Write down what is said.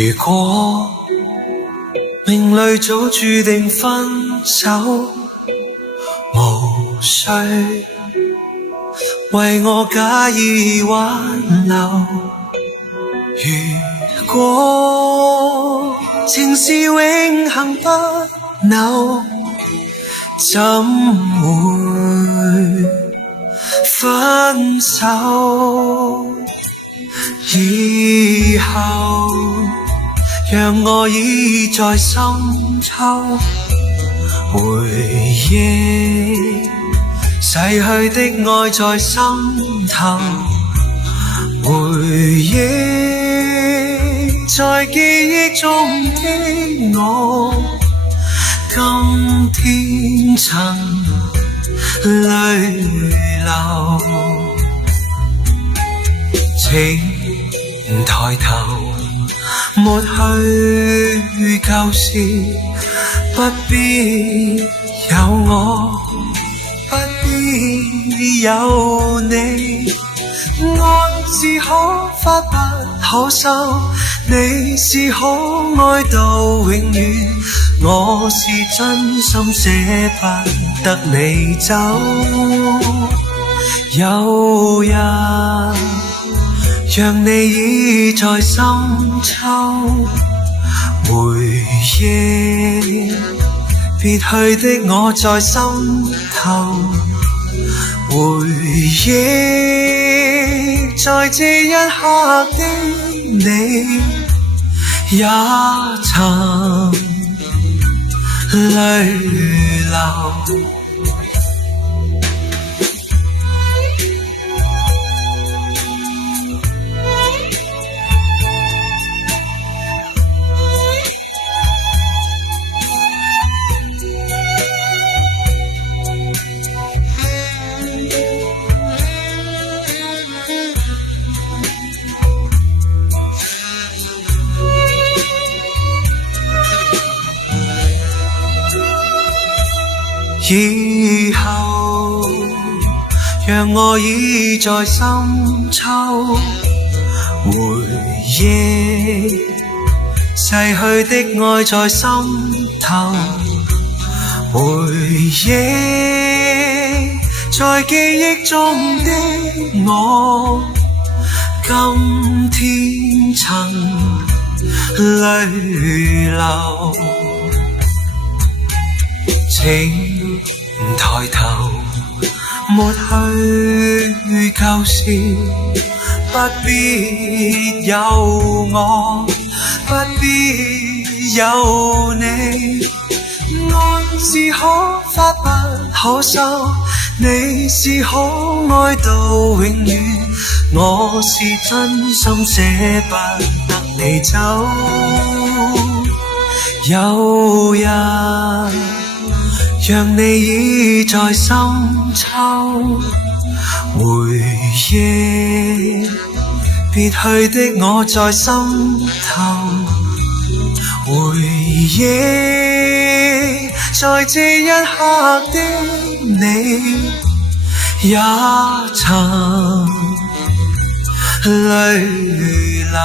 如果命裏早注定分手，無需為我假意挽留。如果情是永恆不朽，怎會分手？以後讓我倚在深秋，回憶逝去的愛在心頭，回憶在記憶中的我，今天曾淚流。請抬頭，抹去舊事，不必有我，不必有你。愛是可發不可收，你是可愛到永遠，我是真心捨不得你走。有日讓你倚在深秋，回憶別去的我在心頭，回憶在這一刻的你，也曾淚流。以後讓我倚在深秋，回憶逝去的愛在心頭，回憶在記憶中的我，今天曾淚流。請抬頭，抹去舊事，不必有我，不必有你。愛是可發不可收，你是可愛到永遠，我是真心捨不得你走。有日讓你倚在深秋，回憶別去的我在心頭，回憶在這一刻的你，也曾淚流。